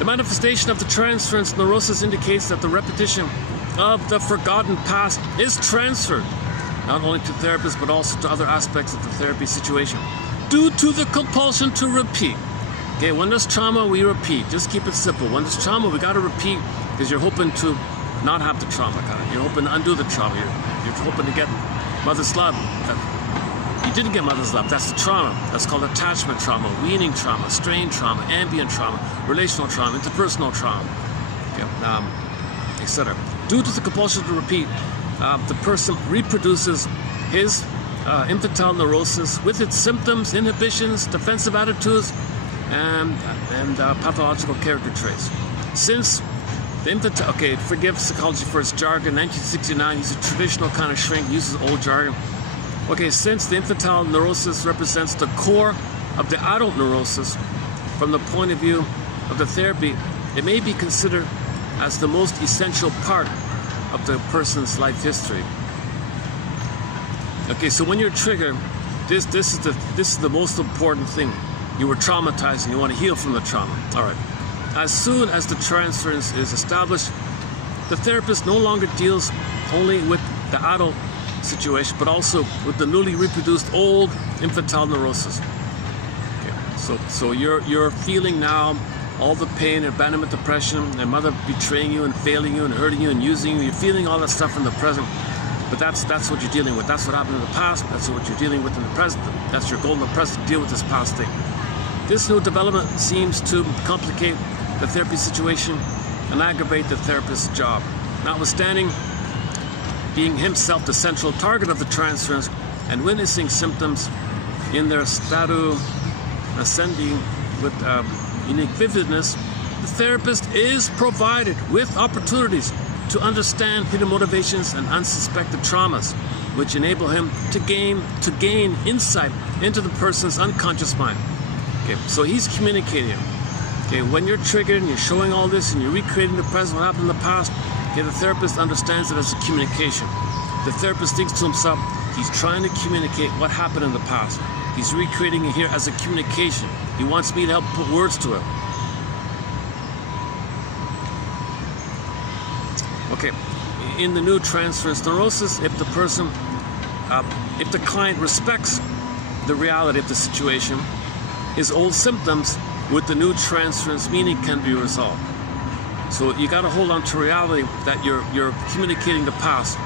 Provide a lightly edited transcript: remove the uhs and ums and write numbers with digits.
The manifestation of the transference neurosis indicates that the repetition of the forgotten past is transferred not only to therapists but also to other aspects of the therapy situation due to the compulsion to repeat. Okay, when there's trauma, we repeat. Just keep it simple. When there's trauma, we got to repeat because you're hoping to not have the trauma. You're hoping to undo the trauma. You're hoping to get mother's love. You didn't get mother's love. That's the trauma. That's called attachment trauma, weaning trauma, strain trauma, ambient trauma, relational trauma, interpersonal trauma, okay, etc. Due to the compulsion to repeat, the person reproduces his infantile neurosis with its symptoms, inhibitions, defensive attitudes, and pathological character traits. Since the infantile, okay, forgive psychology for its jargon. 1969, he's a traditional kind of shrink, uses old jargon. Okay, since the infantile neurosis represents the core of the adult neurosis, from the point of view of the therapy, it may be considered as the most essential part of the person's life history. Okay, so when you're triggered, this is the most important thing. You were traumatized and you want to heal from the trauma. All right. As soon as the transference is established, the therapist no longer deals only with the adult situation, but also with the newly reproduced old infantile neurosis. Okay. So you're feeling now all the pain, abandonment, depression, and mother betraying you and failing you and hurting you and using you. You're feeling all that stuff in the present, but that's what you're dealing with. That's what happened in the past. That's what you're dealing with in the present. That's your goal in the present, to deal with this past thing. This new development seems to complicate the therapy situation and aggravate the therapist's job. Notwithstanding being himself the central target of the transference and witnessing symptoms in their statu ascending with unique vividness, the therapist is provided with opportunities to understand hidden motivations and unsuspected traumas, which enable him to gain insight into the person's unconscious mind. Okay, so he's communicating. Okay, when you're triggered and you're showing all this and you're recreating the present, what happened in the past, okay, the therapist understands it as a communication. The therapist thinks to himself, he's trying to communicate what happened in the past. He's recreating it here as a communication. He wants me to help put words to it. Okay, in the new transference neurosis, if the client respects the reality of the situation, his old symptoms with the new transference meaning can be resolved. So you got to hold on to reality that you're communicating the past.